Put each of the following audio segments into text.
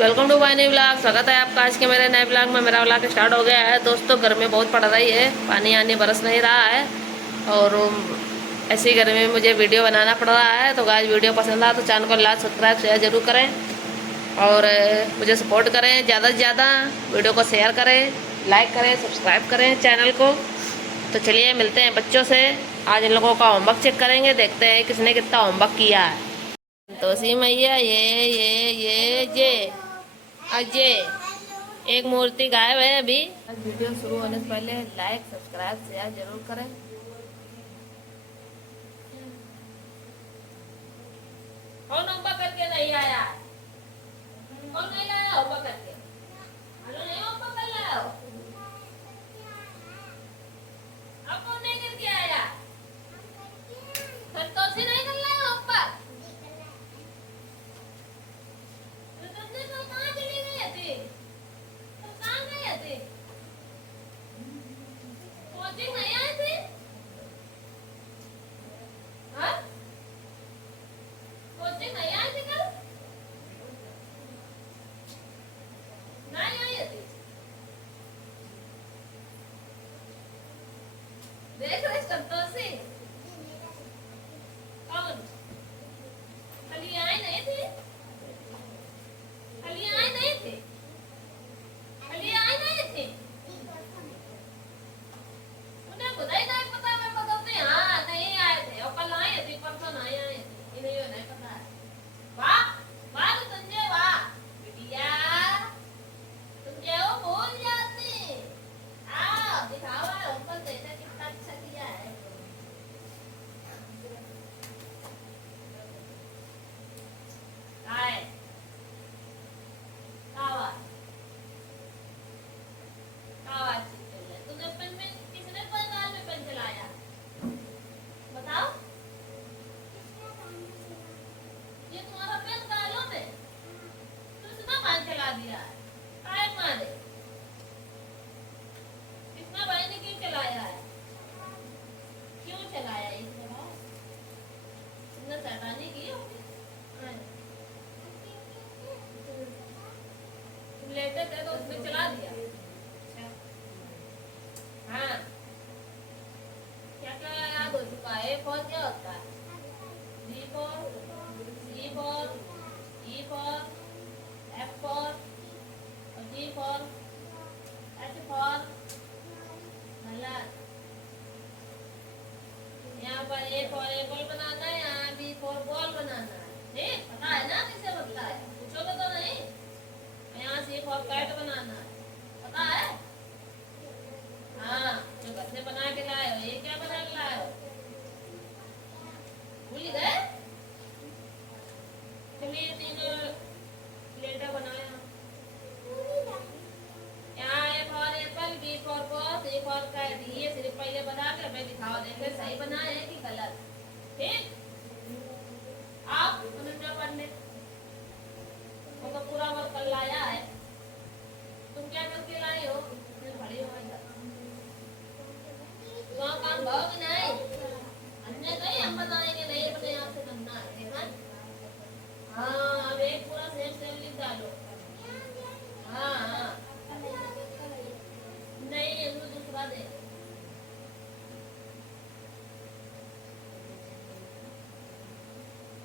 Welcome to my new blog. स्वागत है आपका आज के मेरे नए ब्लॉग में। मेरा ब्लॉग स्टार्ट हो गया है दोस्तों। गर्मी बहुत पड़ रही है, पानी आनी बरस नहीं रहा है और ऐसी गर्मी में मुझे वीडियो बनाना पड़ रहा है। तो आज वीडियो पसंद आया तो चैनल को लाइक सब्सक्राइब शेयर जरूर करें और मुझे सपोर्ट करें। ज़्यादा से ज़्यादा वीडियो को शेयर करें, लाइक करें, सब्सक्राइब करें चैनल को। तो चलिए मिलते हैं बच्चों से। आज इन लोगों का होमवर्क चेक करेंगे, देखते हैं किसने कितना होमवर्क किया है। संतोषी मैया ये अजय एक मूर्ति गायब है अभी। वीडियो शुरू होने से पहले लाइक सब्सक्राइब शेयर जरूर करें। कौन होमवर्क करके नहीं आया? कौन नहीं लाया होमवर्क करके? हेलो, नहीं होमवर्क कर लाया हो? अब कौन नहीं करके आया? संतोषी नहीं कर लाया होमवर्क? संतोषी तो कहाँ चली गई थी? तो कहाँ गई थी? कोचिंग नहीं आई थी? हाँ? कोचिंग नहीं आई थी कल? नहीं आई थी? देख रहे संतोषी? कौन? कल ये आई नहीं थी? कल ये आई नहीं थी? कल ये आई नहीं थी? उन्हें खुद ही नहीं पता। मैं बताती हाँ नहीं आए थे और कल आई थी, परसों नहीं आई थी। इन्हें ये नहीं पता है। वाह वाह तो संजय वाह बिटिया, तुम जो हो भूल जाती। आओ दिखाओ होमवर्क देखा कितना अच्छा किया है। आए कावा कावा चल रहा है। तुमने पेन में किसने पेन गाल में पेन चलाया? बताओ। ये तुम्हारा पेन गालों में किसने पेन चला दिया है? काय मारे? किसने भाई ने क्यों चलाया है? क्यों चलाया इसने भाई? तुमने शैतानी की होगी। हाँ। तुम लेटे थे तो उसने चला दिया। अच्छा। हाँ, क्या क्या याद हो चुका है? फॉर क्या होता है? B for C for E for F for G for H for मतलब यहाँ पर ए फॉर एप्पल बनाना है, यहाँ बी फॉर बॉल बनाना है। ठीक, पता है ना किसे बनता है? पूछोगे तो नहीं। यहाँ सी फॉर कैट बनाना है, पता है? हाँ, जो घर से बना के लाए हो, ये क्या बना के लाए हो? भूल गए? चलिए तीनों लेटर बनाए हम। यहाँ A for apple, B for ball, C for cat. ये सिर्फ पहले बना के हमें दिखा देंगे सही बना है कि गलत। ठीक, आप उन्हें पढ़ने वो तो पूरा वर्क कर लाया है। तुम क्या करके लाए हो? खड़ी हो वहाँ काम भाव नहीं। अन्य कहीं हम बताएंगे नहीं, अपने आप से बनना है। देखा? हाँ, अब एक पूरा सेम सेम लिख डालो। हाँ हाँ, नहीं वो दूसरा दे।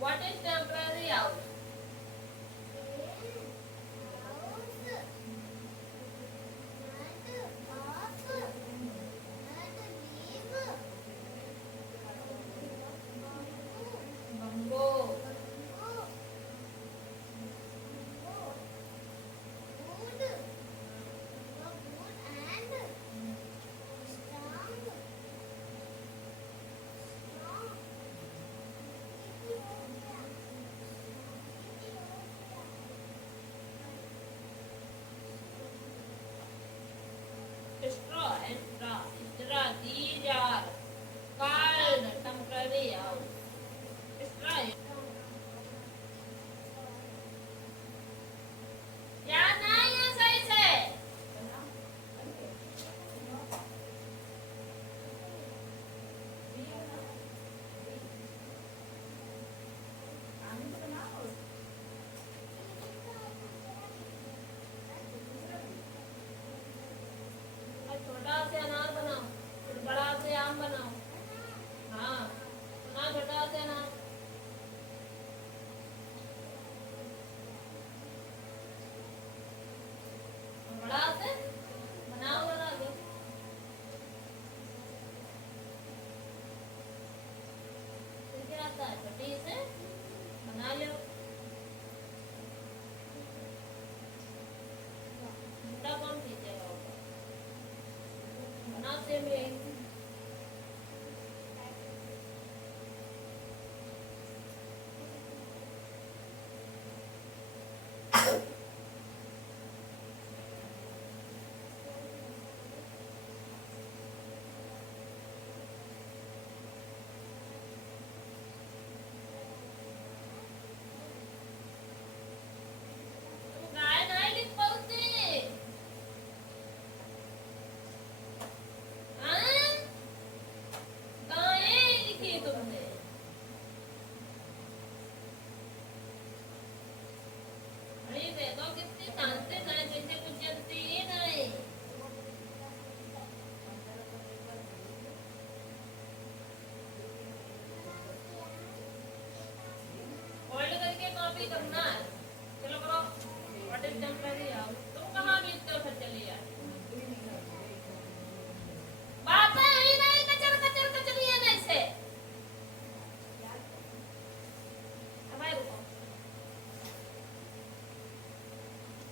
What is temporary house? बंगो straw and straw. These are called temporary house. Straw या नहीं है सही से? आम बनाओ। हाँ ना छोटा से ना बड़ा से बनाओ बना दो। फिर क्या आता है छोटी से बना लो। बड़ा कौन खींचेगा ऊपर बनाओ सेम यही। गाय नहीं लिख पाती। हाँ? गायें लिखी तुमने। अरे देखो कितनी शांति गाय जैसे कुछ जलती ही नहीं। होल्ड करके कॉपी करना है। चलो करो। What is temporary house. तुम कहाँ बीतते हो फिर चलिए यार। बातें ही नहीं कचर कचर कचरिए नहीं से। अब आए रुको।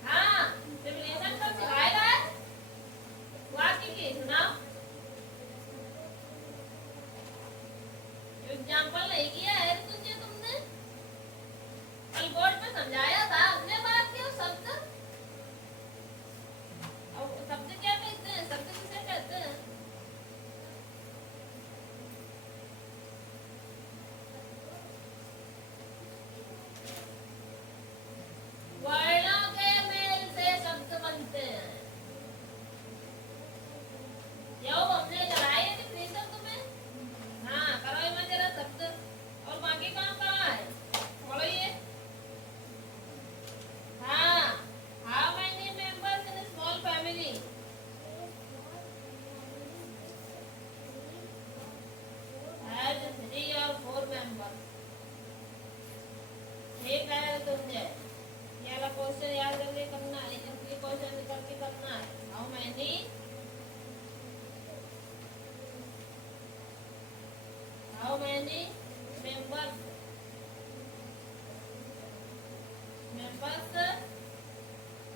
हाँ सिमुलेशन कब सिखाएगा। वाकी की सुनाओ। एग्जाम्पल नहीं किया है तुझे तुमने। कल बोर्ड में समझाया था अपने बात के शब्द। और शब्द क्या कहते हैं शब्द किसे कहते हैं। वर्णों के मेल से शब्द बनते हैं। यो हमने कराई है डिफिनेशन तुम्हें। हाँ करो मैं जरा शब्द और बाकी काम कहाँ है बोलो ये। हाँ how many members in a small family। has 3 or 4 members। ठीक है तुमने ये वाला क्वेश्चन याद करके करना है। इसलिए क्वेश्चन करके करना है। how many members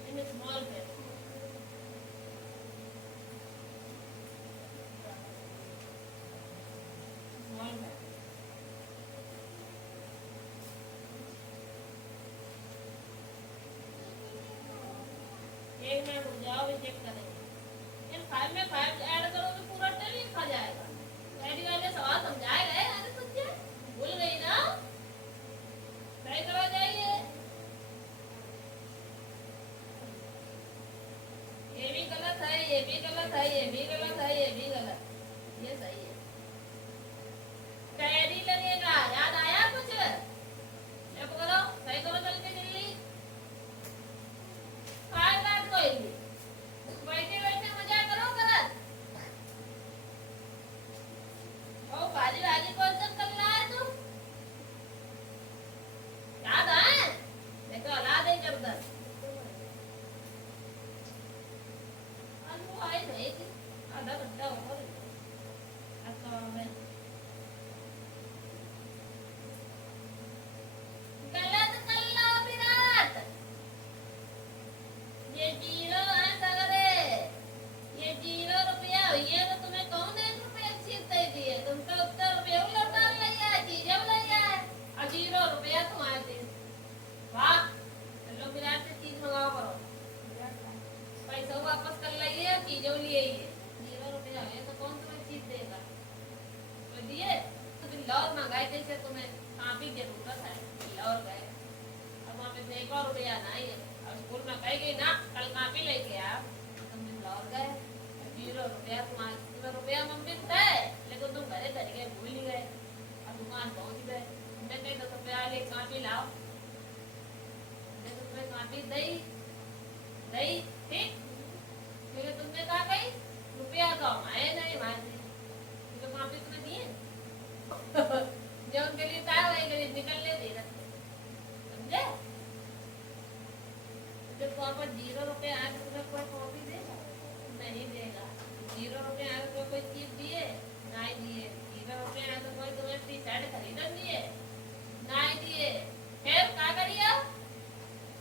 in a small family। small family। एक मिनट रुक जाओ चेक करेंगे। इन 5 में 5 ऐड करो तो पूरा 10 लिखा जाएगा। ऐडी वाले सवाल समझाए गए अरे तुझे भूल गई ना। सही करो जाइए। ये भी गलत है ये भी गलत है ये भी गलत है ये भी गलत। ये सही है। कैरी लगेगा याद आया कुछ। चुप करो सही करो जल्दी जल्दी। खाए बात कोई भी बैठे बैठे मजा करो गलत। ओ भाजी भाजी क्वेश्चन कर रहा है तू। याद आए देखो ला दे जबरदस्त। आलू आए नहीं थी आधा घंटा हो अच्छा मैं गलत कर लो विराट। ये 0 है सगरे। ये 0 रुपया हुई तो तुम्हें कौन 1 रुपया चीज दे दिए। तुम तो उत्तर रुपया लौटा लिया चीजें लिया और 0 रुपया तुम्हारे दिन। वाह चलो विराट से चीज मंगाओ करो। पैसा वापस कर लाइए चीजों लिए 0 रुपया हुए तो कौन तुम्हें चीज देगा। तो दिए तो लाहौर मंगाए जैसे तुम्हें काफी जरूरत है लाहौर गए। अब वहाँ पे 1 रुपया नहीं है और स्कूल में कह गई ना कल काफी लेके आ तुम लाहौर गए। 0 रुपया तुम्हारे रुपया मम्मी थे लेकिन तुम घरे घर के भूल ही गए और दुकान पहुंच गए। तुमने कही 10 रुपया ले काफी लाओ। तुम्हें काफी दही दही ठीक फिर तुमने कहा कही रुपया तो हमारे नहीं मारती। तो कॉपी तुम्हें दिए जो उनके लिए था वही के लिए निकलने दे रहे समझे। जब वहाँ पर 0 रुपए आए तो तुम्हें कोई कॉपी देगा नहीं देगा। 0 रुपए आए तो कोई चीज दिए नहीं दिए। 0 रुपए आए तो कोई तुम्हें टी शर्ट खरीदन दिए नहीं दिए। फिर क्या करिए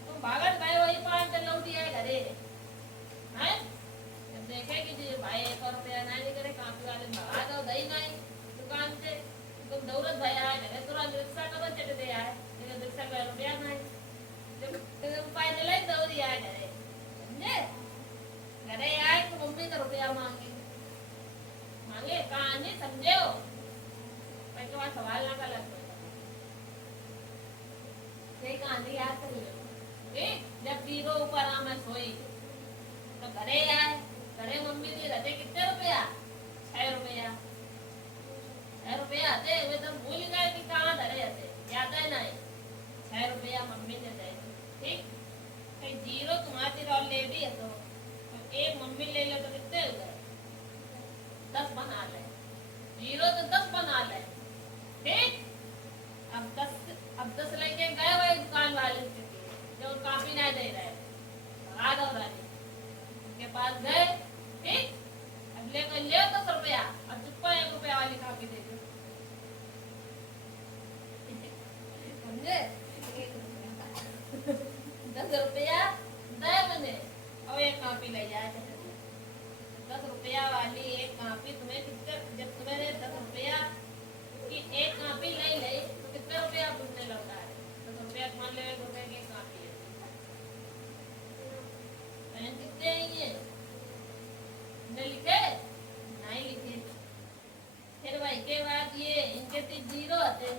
तुम भागत गए वही 5 दिन लौटी आए घरे है। जब देखे कि जी भाई 1 रुपया नहीं करे काफी वाले भगा दो दही नहीं दुकान से तुम दौलत भाई आए घरे तुरंत रिक्शा करो चट दे आए लेकिन रिक्शा का रुपया नहीं जब तुम पैदल ही दौड़ी आए घरे समझे। घरे आए तो मम्मी का रुपया मांगे मांगे कहाँ नहीं समझे हो मैं के बाद सवाल ना कर लगता यही कहानी याद कर लो। जब 0 ऊपर आ मैं सोई तो घरे आए घरे मम्मी ने रहते कितने रुपया 6 रुपया 6 रुपया आते वे तो भूल गए कि कहाँ धरे आते याद है नहीं 6 रुपया मम्मी ने दे ठीक कहीं 0 तुम्हारी रोल ले भी है तो एक मम्मी ले लो तो कितने हो गए 10 बना ले 0 तो 10 बना ले ठीक। अब 10 लेके गए हुए दुकान वाले से जो काफी नहीं दे रहे भगा दो रानी के पास गए ठीक। अब लेकर ले 10 रुपया अब चुप्पा 1 रुपया वाली काफी दे दो समझे 10 रुपया दे मैंने और 1 कापी ले जाए 10 रुपया वाली 1 कापी तुम्हें कितने जब तुम्हें 10 रुपया की 1 कापी ले तो कितने रुपया तुमने लौटा है 10 रुपया मान ले 1 रुपये की कापी है कितने ये लिखे नहीं लिखे। फिर भाई के बाद ये इनके 0 आते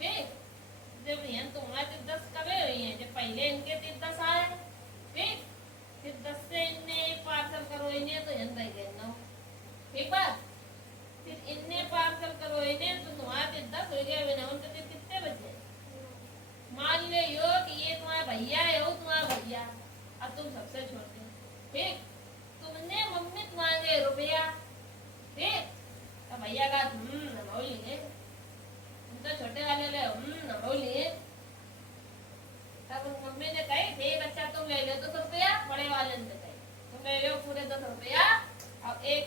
ठीक। जब ये तुम्हारे 10 कभी हुई है जब पहले इनके 10 आए ठीक फिर 10 से इनने पार्सल करो इन्हें तो यन रह गए 9 ठीक बात। फिर इनने पार्सल करो इन्हें तो तुम्हारे 10 हो गए बिना उनके कितने बचे मान ले यो कि ये तुम्हारा भैया है वो तुम्हारा भैया अब तुम सबसे छोटे ठीक। तुमने मम्मी मांगे रुपया ठीक तो भैया का नमौली उनका छोटे वाले ले नमौली तब मम्मी ने कही ठीक अच्छा तुम ले लो 10 रुपया बड़े वाले ने कही तुम ले लो पूरे 10 रुपया और एक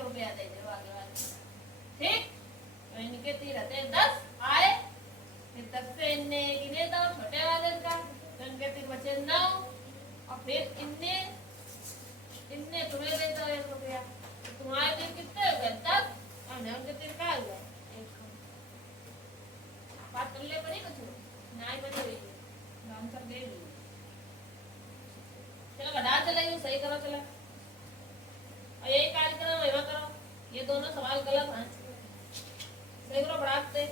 रुपया दे दो आगे वाले ठीक। तो इनके 3 रहते 10 आए फिर 10 से इनने गिने दो छोटे वाले का तो इनके 3 बचे 9 और फिर इनने तुम्हें दे दो 1 रुपया तो तुम्हारे 3 कितने हो गए 10 और उनके 3 का हो गए 1 बात कर ले पड़ी कुछ नहीं बनी हुई आंसर दे दी चलो बढ़ा चला सही करो चला और यही कार्यक्रम वही करो ये दोनों सवाल गलत हैं सही करो बढ़ाते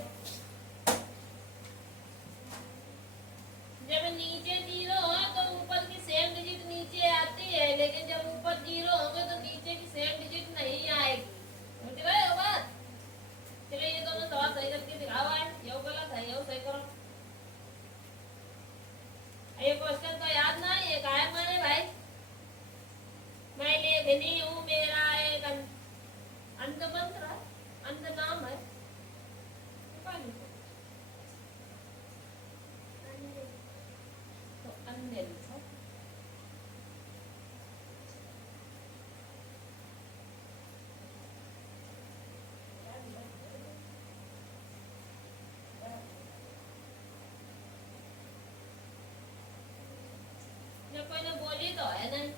जब नीचे 0 हो तो ऊपर की सेम डिजिट नीचे आती है लेकिन जब ऊपर 0 होंगे तो नीचे की सेम डिजिट नहीं आएगी समझ रहे हो बात। चलिए ये दोनों सवाल सही करके दिखाओ है ये गलत है ये सही करो। ये क्वेश्चन तो याद ना ये गायब मैंने भाई मैं लेखनी हूँ मेरा एक अंध मंत्र अंध नाम है तो अंधे लिखो जब कोई ने बोली तो है नहीं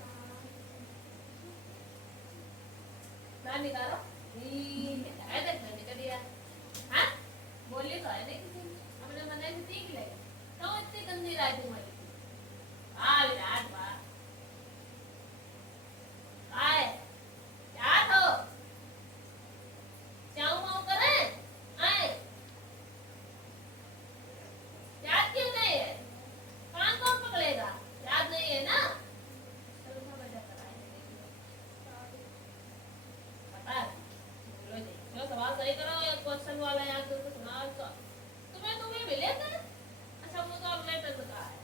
ना निकालो है देखना निकल दिया हाँ बोली तो है नहीं किसी अपने मन से सीख ले तो इतनी गंदी राय तुम्हारी विराट बात आए क्या तो चाऊ माऊ करे आए याद क्यों नहीं है कान कौन पकड़ेगा याद नहीं है ना चलो सब बजा कराए पता चलो सवाल सही करो एक क्वेश्चन वाला याद तो सुना तो तुम्हें मिले थे अच्छा वो तो अगले टर्न का है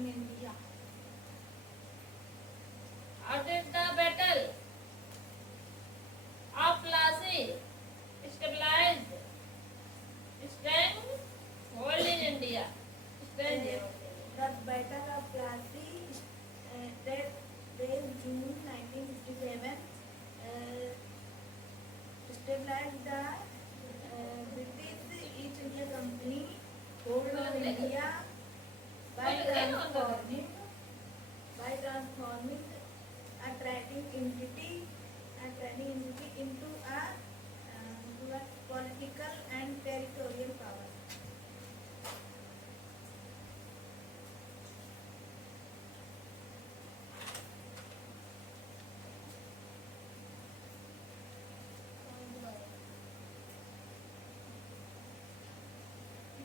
in India. How did the battle of Plassey stabilized stronghold in India? The Battle of Plassey, that day June 1957, stabilized the British East India Company hold on India by transforming a trading entity into a political and territorial power.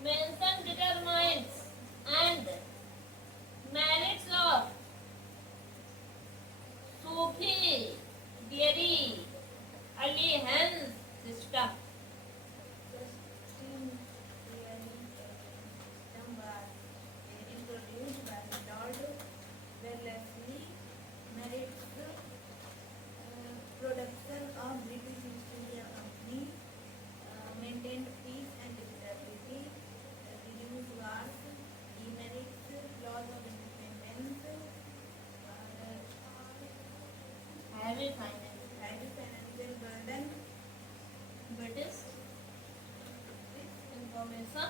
Mention determinants and merits of Sufi dairy alliance system. Steam clearing system was introduced by Lord Wellesley. Merits production of British East India Company, maintained peace and stability, reduced wars, demerits, laws of independence, Heavy finance. heavy financial burden, British information.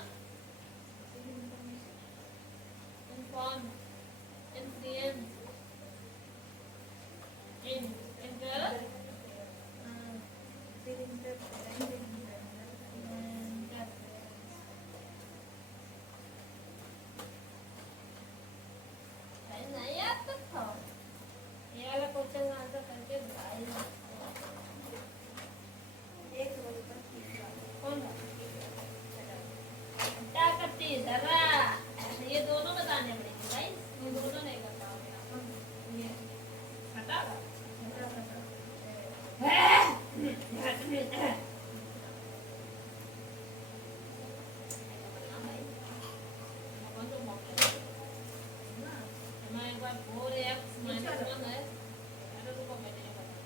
Inform. Influence. Interference. नहीं याद तो था ये वाला question का answer करके बताइए कौन क्या करती है जरा ये दोनों बताने पड़ेंगे भाई ये दोनों नहीं बताओगे ये हटा मैं एक बार 4x - 1 है अरे रुको मैंने ये बताया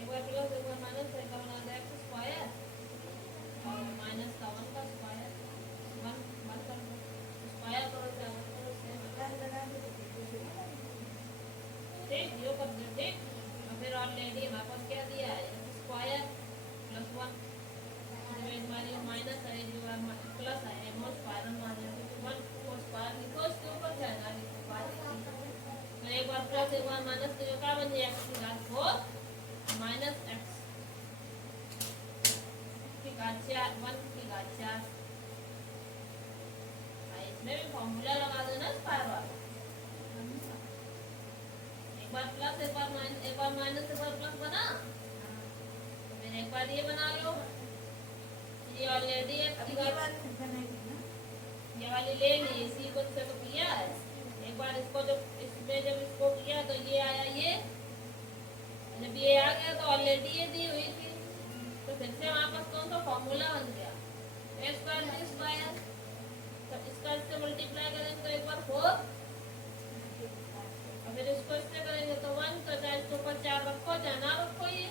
एक बार प्लस एक बार माइनस एक बार बना x स्क्वायर और माइनस का 1 का स्क्वायर 1 1 कर दो स्क्वायर करो क्या करो ठीक यो कर दो ठीक और फिर ऑलरेडी हमारे पास क्या दिया है स्क्वायर प्लस 1 हमारी माइनस है जो प्लस है मोल स्क्वायर माने 1 को स्क्वायर लिखो इसके ऊपर क्या है लिखो तो एक बार प्लस एक बार माइनस तो क्या बन जाएगा x की घात 4 माइनस x की घात 4 1 की घात 4 इसमें भी फॉर्मूला लगा देना स्क्वायर वाला एक बार प्लस एक बार माइनस एक बार माइनस एक बार प्लस बना तो फिर एक बार ये बना लो ये ऑलरेडी ये वाली ले ली इसी को से तो किया है एक बार इसको जब इसमें जब इसको किया तो ये आया ये जब ये आ गया तो ऑलरेडी ये दी हुई थी तो फिर से वहाँ पर कौन सा फॉर्मूला बन गया a स्क्वायर b स्क्वायर तो इसका इससे मल्टीप्लाई करेंगे तो एक बार 4 और फिर इसको इससे करेंगे तो 1 तो चाहे इसके ऊपर 4 रखो चाहे ना रखो ये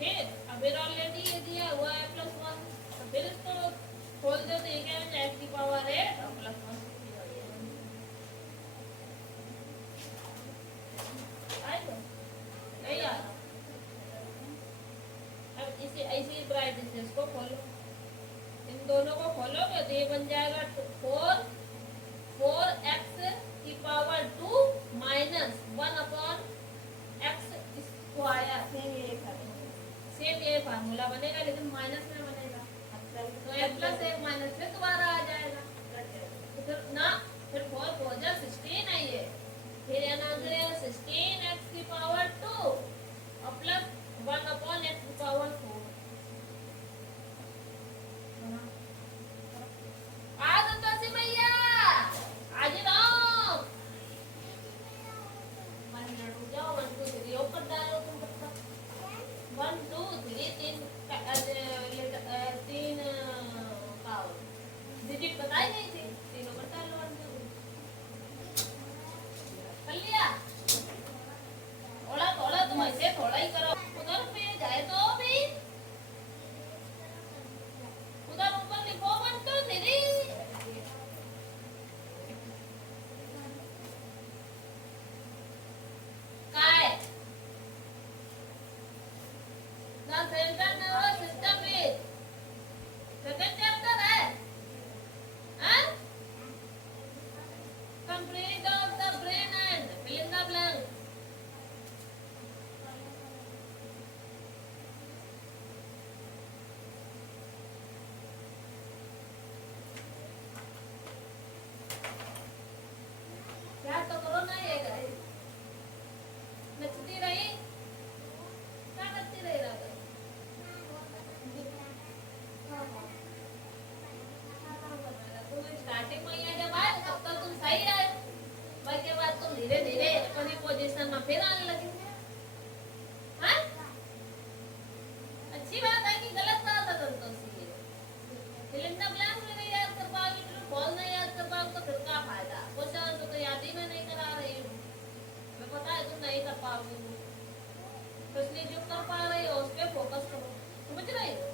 फिर अभी ऑलरेडी ये दिया हुआ है +1 तो फिर इसको खोल दो तो ये क्या है x की पावर 8 और +1 आएगा नहीं आ अब इसे ऐसे ब्राइट से इसको खोलो इन दोनों को खोलोगे तो ये बन जाएगा 4x की power 2 minus 1/x square same ये फार्मूला बनेगा लेकिन माइनस में बनेगा तो एक प्लस एक माइनस में दोबारा आ जाएगा तो फिर ना फिर 4 को जा 16 है ये फिर ये आंसर है 16x की पावर 2 और प्लस 1/x की पावर 4 आ तो सी भैया आज आओ मन लड़ू जाओ 1 2 3 ऊपर डालो तुम 1 2 3 बिलिंदा ब्लैंक में नहीं याद कर पाओगे, बॉल नहीं याद कर पाओगे तो फिर क्या फायदा। क्वेश्चन तो याद ही मैं नहीं करा रही हूँ, मैं पता है तुम नहीं कर पाओगे, तो इसलिए जो कर पा रही हो उस पर फोकस करो। समझ रही हो,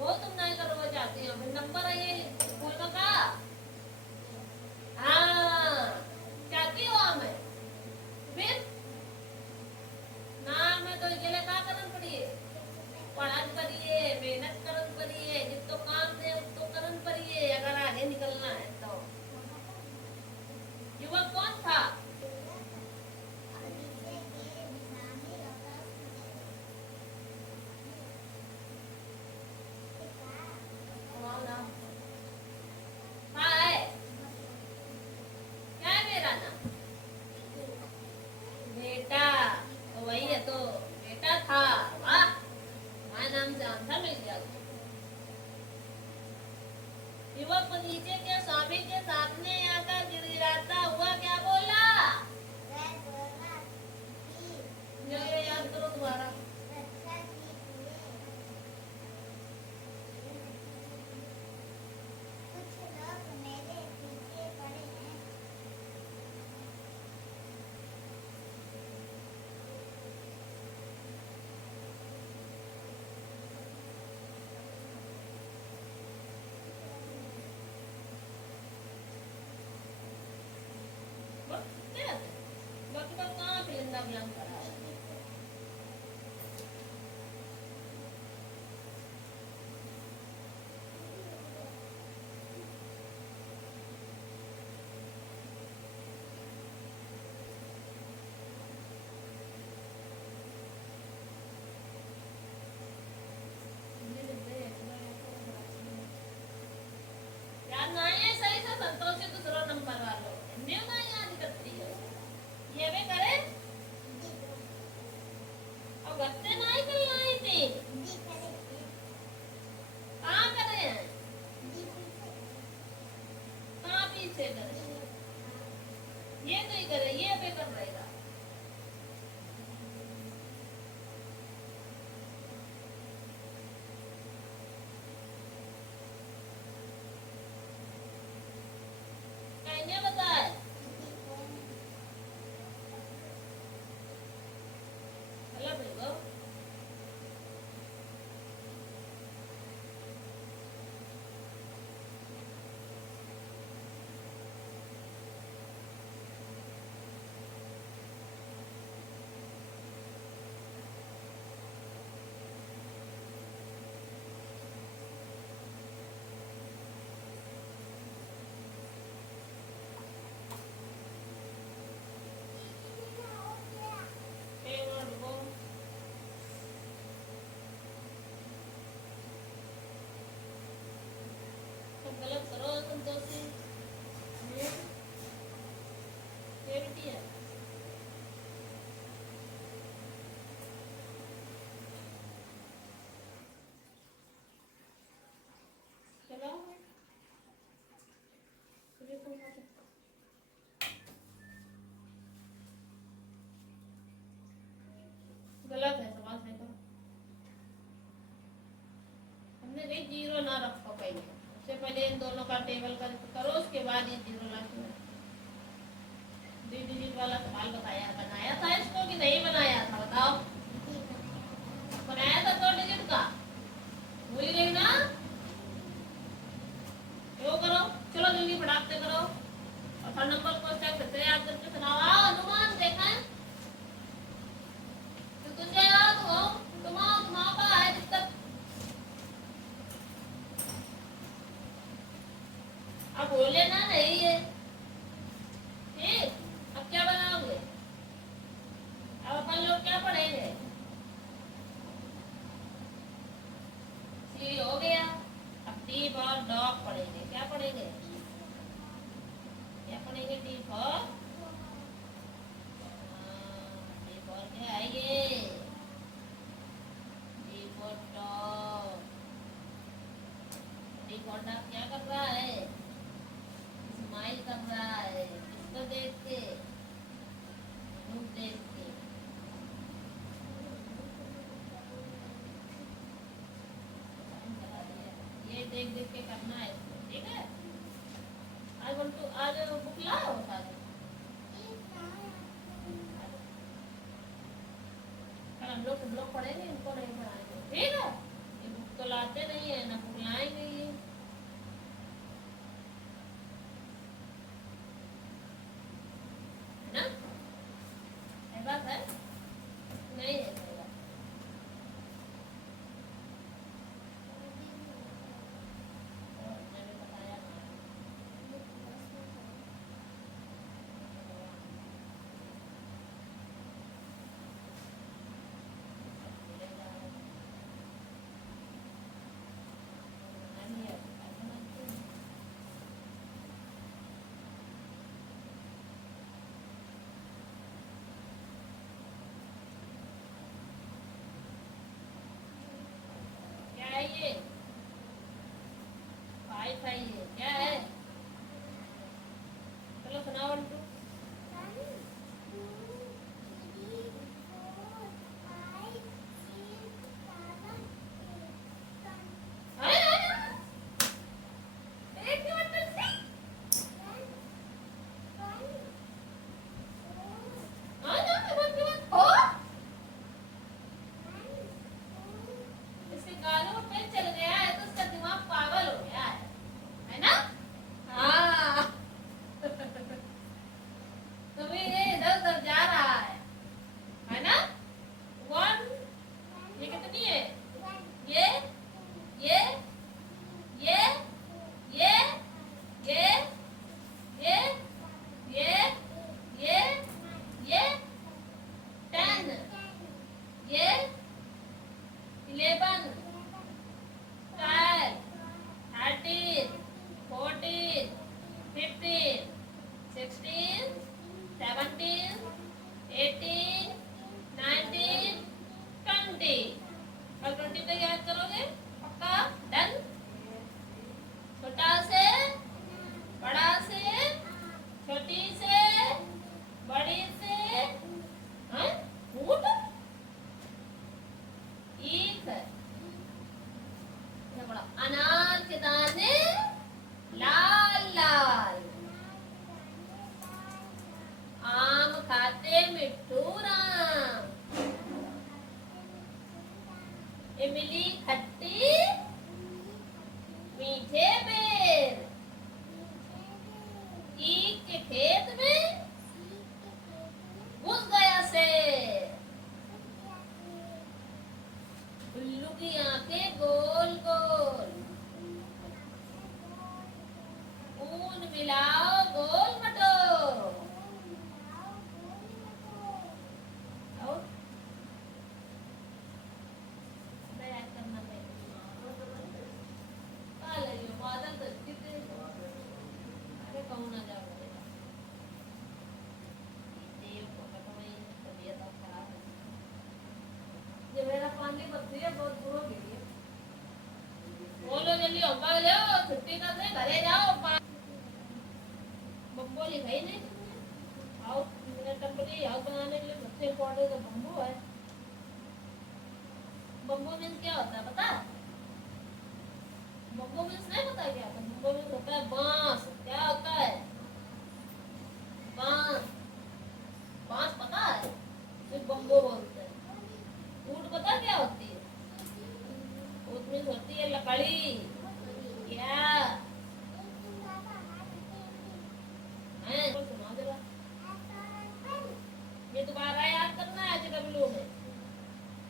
वो तुम नहीं करोगे चाहती हो। फिर नंबर है ये स्कूल में का, हाँ चाहती हो हमें, फिर ना हमें तो इसके लिए क्या करना पड़ी है, पढ़ाई करिए, मेहनत करन करिए, जितो काम दे उतो करन करिए, अगर आगे निकलना है तो। युवक कौन था? हाँ है, क्या है मेरा नाम? बेटा, तो वही है तो, बेटा था। वाह, हमारा नाम जानता मिल गया। युवक बगीचे के स्वामी के सामने आकर गिड़गिड़ाता हुआ क्या बोला? ये याद करो तुम्हारा। बाकी बात कहाँ फिलिंदा ब्लैंक करा है? याद नहीं है सही से संतोष से दूसरा नंबर वालों न्यू ना याद करती है, ये भी करे और गत्ते नहीं कर लाई थी। कहाँ करे हैं, कहाँ पीछे करे, ये तो ही करे, ये भी कर रहेगा। कहने बताए हेलो भैया, गलत करो संतोषी, ये बेटी है। चलो गलत है, सवाल नहीं करो। हमने कही जीरो ना रखो पहले, उससे पहले इन दोनों का टेबल करो, उसके बाद ये जीरो लास्ट में। 2 डिजिट वाला सवाल बनाया था इसको कि नहीं बनाया था, बताओ। बनाया था 2 डिजिट का, भूल गई ना? वो करो, चलो जल्दी फटाफट करो और 3 नंबर क्वेश्चन फिर से याद करके सुनाओ। आओ अनुमान देखा है तो तुझे याद हो, तुम्हारा है दिक्कत। अब बोले ना नहीं है, ठीक। अब क्या बनाओगे, अब अपन लोग क्या पढ़ेंगे? सी हो गया, अब टी फॉर डॉग पढ़ेंगे। क्या पढ़ेंगे, क्या पढ़ेंगे? टी फॉर, टी फॉर क्या है ये? T for dog. T for dog क्या कर रहा है? स्माइल कर रहा है, किसको देख के? मुंह देख के। ये देख देख के करना है इसको, ठीक है। आज बंटू आज बुक लाओ आज कल हम लोग पढ़ेंगे, इनको नहीं पढ़ाएंगे, ठीक है। ये बुक तो लाते नहीं है ना, बुक लाएंगे ये। है ना, है बात है नहीं है सही बात। और मैंने बताया ना, नहीं है, ऐसा नहीं है। क्या है ये? वाईफाई है, क्या है? चलो सुनाओ बंटू। अरे, एक मिनट से। हाँ ना, बंटू हो। इसके गालों में पेन चल गया है तो उसका दिमाग पागल हो गया है ना? हाँ। तुम्हें ये इधर उधर जा रहा है ना? वन, ये कितनी है? ये ये ये ये ये ये ये ये 10, ये 11, 12, 13, 14, 15, 16, 17, 18, 19, 20। और 20 तक याद करोगे पक्का? डन। छोटा से बड़ा से, छोटी से बड़ी से, हाँ ऊट ईख, ये बड़ा अनार के दाने लाल लाल, आम खाते मिट्ठू राम, इमली खट्टी मीठे पेड़, ईख के खेत में घुस गया शेर, उल्लू की आंखें गोल गोल, ऊन मिलाओ गोल मटोल। और याद करना पड़ेगा। बादल तो कितने, अरे कहूँ ना जाओ बेटा, देव को कटवाई तबीयत अब खराब है। ये मेरा पानी बत्ती है बहुत दूर हो गई है। बोलो जल्दी होगा ले छुट्टी कर दे, घरे जाओ। बम्बो लिखाई नहीं तुमने? हाउस मेरा टेम्परेरी हाउस बनाने के लिए सबसे इम्पोर्टेंट तो बम्बू है। बम्बू मीन्स क्या होता है पता? बम्बू मीन्स नहीं पता क्या होता? बम्बू मीन्स होता है बांस। क्या होता है? बांस। बांस पता है? सिर्फ बम्बू बोलते हैं। ऊट पता क्या होती है? ऊट मीन्स होती है लकड़ी। क्या है? सुना जरा। ये दोबारा याद करना है HW में।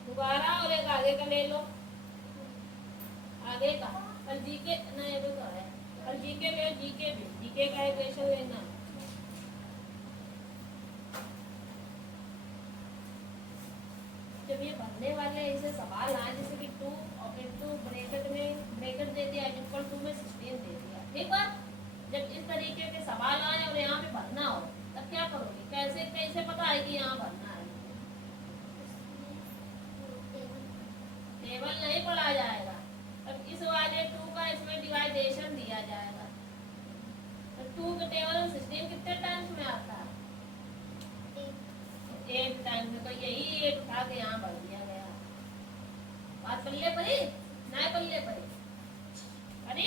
दोबारा और एक आगे का ले लो। आगे का कल जीके नहीं वो तो है। कल जीके ले, जीके भी जीके का एक क्वेश्चन लेना। जब ये भरने वाले ऐसे सवाल आए जैसे कि 2 और इनटू ब्रैकेट में ब्रैकेट दे दिया इक्वल टू में 16 दे दिया, ठीक है। जब इस तरीके के सवाल आए और यहाँ पे भरना हो तब क्या करोगे? कैसे कैसे पता है कि यहाँ भरना है? टेबल नहीं पढ़ा जाएगा। अब इस वाले 2 का इसमें डिवाइडेशन दिया जाएगा। तो 2 के टेबल में 16 कितने टाइम्स में आता है? 8 टाइम्स में। तो यही 8 उठा के यहाँ भर दिया गया। बात पल्ले पड़ी? नहीं पल्ले पड़ी? अरे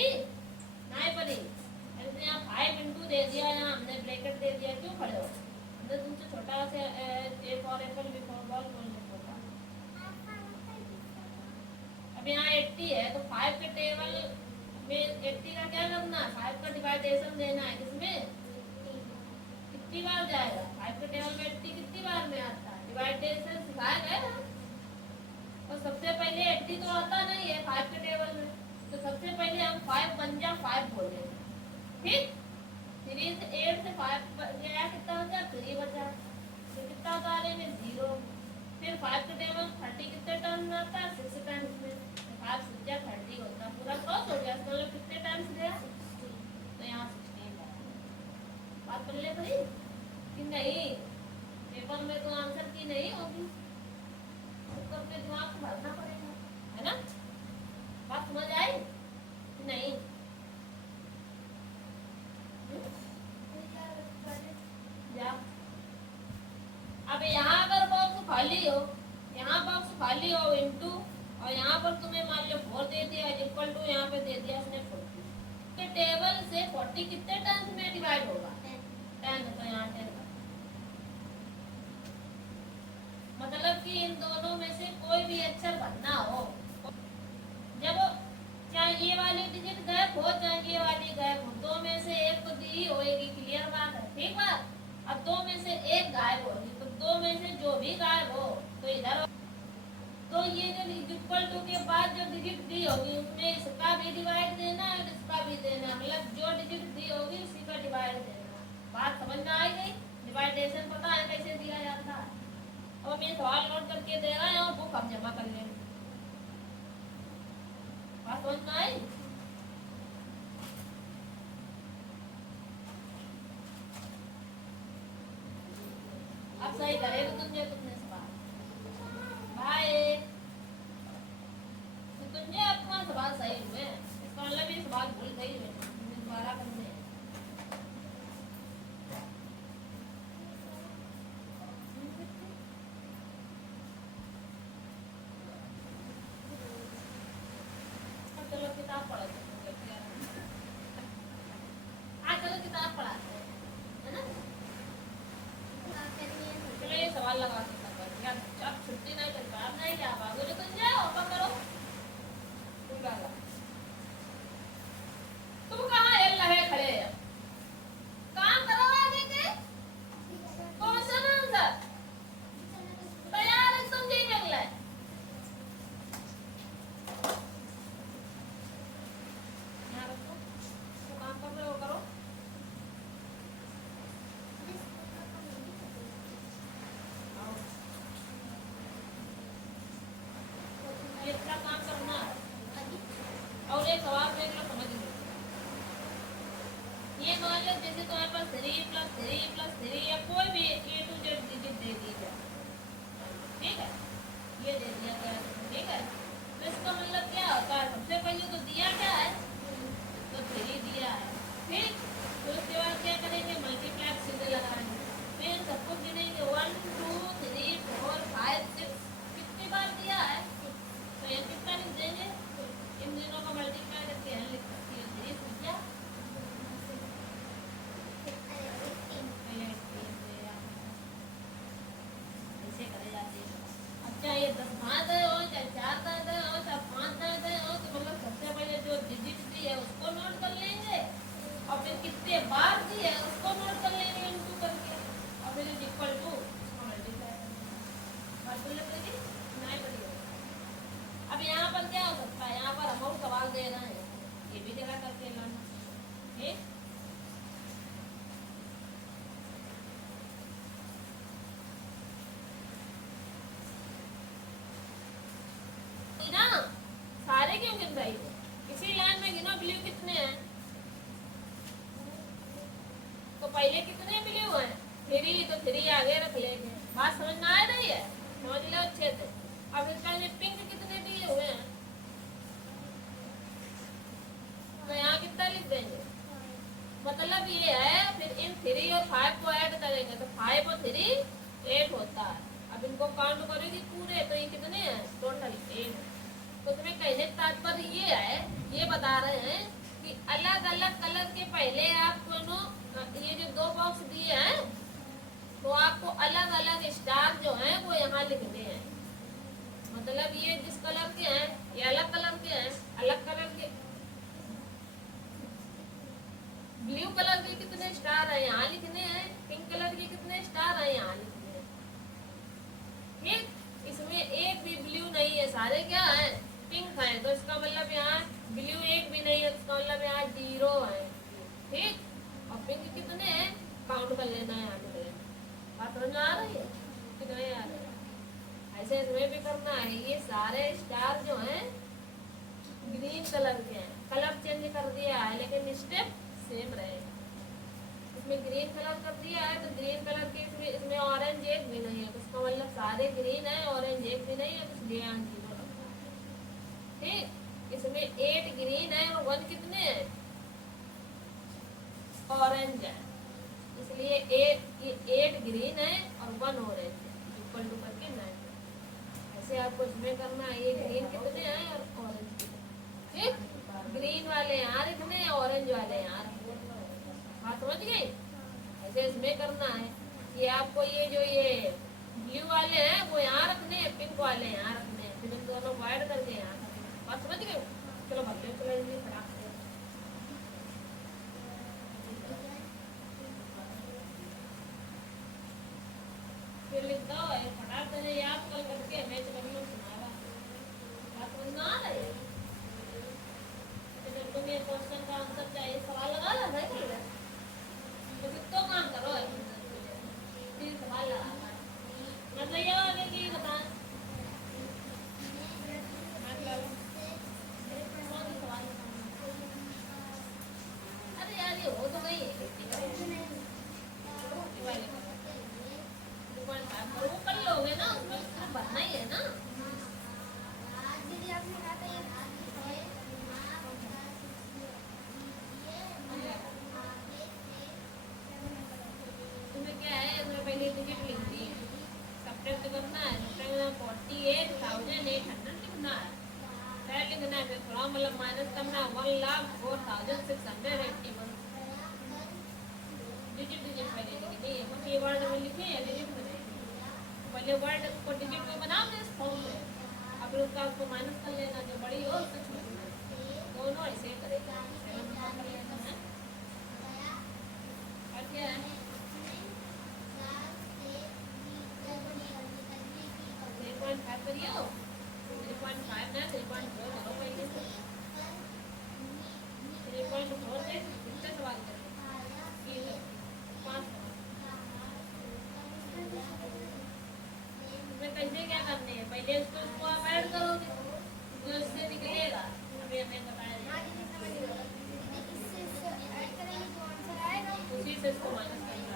for apple, B for ball, कौन होगा? अब यहाँ 80 है तो 5 के टेबल में 80 का क्या करना है? 5 का डिवाइडेशन देना है। किसमें? कितनी बार जाएगा? 5 के टेबल में 80 कितनी बार में आता है? डिवाइडेशन सिखाया गया है। और सबसे पहले 80 तो आता नहीं है 5 के टेबल में, तो सबसे पहले हम 5 बन जा 5 बोलेंगे। ठीक, 3 से 8 से 5 गया, कितना हो जाए? 3 बचा, तो कितना होता है में 0। फिर 5 के टेबल 30 कितने टाइम्स में आता है? 6 टाइम्स में, 5 से 30 होता है, पूरा क्रॉस हो गया। मतलब कितने टाइम्स गया? तो यहाँ 16 बात कर ले भाई कि नहीं, पेपर में तो आंसर की नहीं होगी, उसको अपने दिमाग को भरना पड़ेगा, है ना? बात समझ आई कि नहीं? जा। अब यहाँ अगर बॉक्स खाली हो, यहाँ बॉक्स खाली हो इनटू, और यहाँ पर तुम्हें मान लो 4 दे दिया इक्वल टू, यहाँ पे दे दिया उसने 40। के टेबल से 40 कितने टाइम्स में डिवाइड होगा? 10, तो यहाँ 10। मतलब कि इन दोनों में से कोई भी अक्षर बनना हो, जब चाहे ये वाली डिजिट गायब हो चाहे ये वाली गायब हो, दो में से एक तो दी ही होएगी, क्लियर बात है, ठीक बात। अब दो में से एक गायब होगी, तो दो में से जो भी गायब हो तो इधर, तो ये जो इक्वल टू के बाद जो डिजिट दी होगी उसमें इसका भी डिवाइड देना है, इसका भी देना, मतलब जो डिजिट दी होगी उसी का डिवाइड देना। बात समझ में आ गई? डिवाइडेशन पता है कैसे दिया जाता है? अब मैं सवाल नोट करके दे रहा हूँ, बुक हम जमा कर लेंगे। बात समझ में आई? अब सही करेगा तुमने सवाल भाई, तुमने अपना सवाल सही हुए, इसका मतलब ये सवाल भूल गई है, दोबारा करने हैं। चलो किताब पढ़ते हैं, चलो किताब पढ़ाते हैं, है ना? चलो ये सवाल लगा के अब छुट्टी नहीं कर पा, अब नहीं जा पाओगे तो जाओ अपन करो। तुम कहाँ हिल रहे खड़े हैं? काम करो आगे के, कौन सा आंसर तैयार है? तुम जी निकले यहाँ रखो, तो काम कर रहे हो करो। ये इतना काम करना है। और एक सवाल में एक समझ लो, ये मान लो जैसे तुम्हारे पास 3 + 3 + 3 या कोई भी A to Z डिजिट दे दी जाए, ठीक है, ये दे दिया गया, ठीक है, तो इसका मतलब क्या होता है? सबसे पहले तो दिया क्या है? तो 3 दिया है, ठीक, तो उसके बाद क्या करेंगे? मल्टीप्लाई सीधे लगाएंगे, फिर सबको गिनेंगे 1 2 3 4 5 6, कितनी बार दिया है? तो ये कितना लिख देंगे? इन दोनों का मल्टीप्लाई करके n लिख सकती है, 3 संख्या ऐसे करे जाते हैं। अब चाहे ये 10 5 हो, चाहे 4 हो, चाहे 5 हो, तो मतलब सबसे पहले जो डिजिट दी है उसको नोट कर लेंगे, और फिर कितने बार दी है उसको नोट कर लेंगे इनटू करके, और फिर इक्वल टू मल्टीप्लाई करेंगे। बात बोल लेंगे नहीं पड़ेगा। अब यहाँ पर क्या हो सकता है? यहाँ पर हम सवाल दे रहे हैं, ये भी जगह करके लाना, ठीक, ना सारे क्यों गिन रही हो? इसी लाइन में गिनो ब्लू कितने हैं, तो पहले कितने ब्लू हैं? 3, तो 3 आगे रख लेंगे। बात समझ में आ रही है? समझ लो अच्छे से। अब इसका पिंक कितने दिए हुए हैं, तो यहाँ कितना लिख देंगे? मतलब ये है, फिर इन 3 और 5 को ऐड करेंगे तो 5 और 3 8 होता है। अब इनको काउंट करेंगे पूरे, तो ये कितने हैं? टोटल 8। तो तुम्हें कहने का तात्पर्य ये है, ये बता रहे हैं कि अलग अलग कलर के पहले आप दोनों ये जो 2 बॉक्स दिए हैं तो आपको अलग अलग स्टार जो हैं वो यहाँ लिखने हैं। मतलब ये जिस कलर के हैं ये अलग कलर के हैं, अलग कलर के। ब्लू कलर के कितने स्टार है यहाँ लिखने हैं, पिंक कलर के कितने स्टार है यहाँ लिखने हैं। ठीक, इसमें एक भी ब्लू नहीं है, सारे क्या है पिंक है, तो इसका मतलब यहाँ ब्लू एक भी नहीं है, तो इसका मतलब यहाँ 0 है। ठीक, और पिंक कितने हैं काउंट कर लेना है यहाँ पे। बात समझ में आ रही है कि नहीं आ रही है? ऐसे इसमें भी करना है। ये सारे स्टार जो हैं ग्रीन कलर के हैं, कलर चेंज कर दिया है लेकिन स्टेप सेम रहेगा। इसमें ग्रीन कलर कर दिया है तो ग्रीन कलर के इसमें ऑरेंज एक भी नहीं है, तो इसका मतलब सारे ग्रीन है, ऑरेंज एक भी नहीं है, तो इसलिए यहाँ 0 लगता है। ठीक, इसमें 8 ग्रीन है और 1 कितने हैं ऑरेंज है, इसलिए 8 ग्रीन है और 1 ऑरेंज है, इक्वल टू करके 9। ऐसे आपको इसमें करना है। ये ग्रीन कितने हैं और ऑरेंज कितने। ठीक, ग्रीन वाले यहाँ लिखने हैं, ऑरेंज वाले यहाँ रखने हैं। बात समझ गई? ऐसे इसमें करना है कि आपको ये जो ये ब्लू वाले हैं वो यहाँ रखने हैं, पिंक वाले यहाँ रखने हैं, फिर इन दोनों को ऐड करके यहाँ रखने हैं। बात समझ गए? चलो भरते चलो इनकी फटाक से। फिर लिखता हो फटाक से याद कर करके मैच कर लो सुनावा। बात समझ में आ रही है? तो तुम ये क्वेश्चन का आंसर चाहिए सवाल लगा ला भाई कर ले तो कितना काम करो फिर सवाल लगा मतलब ये आगे की बता मतलब कौन सा सवाल अरे यार ये हो तो गई है वो कर लोगे ना उसमें सिर्फ भरना ही है ना। दीदी आपने कहा था ये तुम्हें क्या है इसमें पहले डिजिट लिख दी सब्ट्रैक्ट करना है, सब्ट्रैक्ट 48,800 लिखना है, क्या लिखना है फिर थोड़ा मतलब माइनस करना है 1,04,681 डिजिट डिजिट पहले लिख दी। हम ये वर्ड में लिखे या डिजिट में पहले वर्ड को डिजिट में बनाओ ना इस फॉर्म में, अब फिर उसका आपको माइनस कर लेना, जो बड़ी हो उसको छोड़ना, दोनों ऐसे करेगा। और क्या है 3.5 करिए 3.5 ना 3.4 करो पहले 3.4 से कितने सवाल करें 5 इसमें कैसे क्या करने हैं पहले उसको आप ऐड करोगे जो इससे निकलेगा अभी हमें बताया उसी से इसको माइनस करना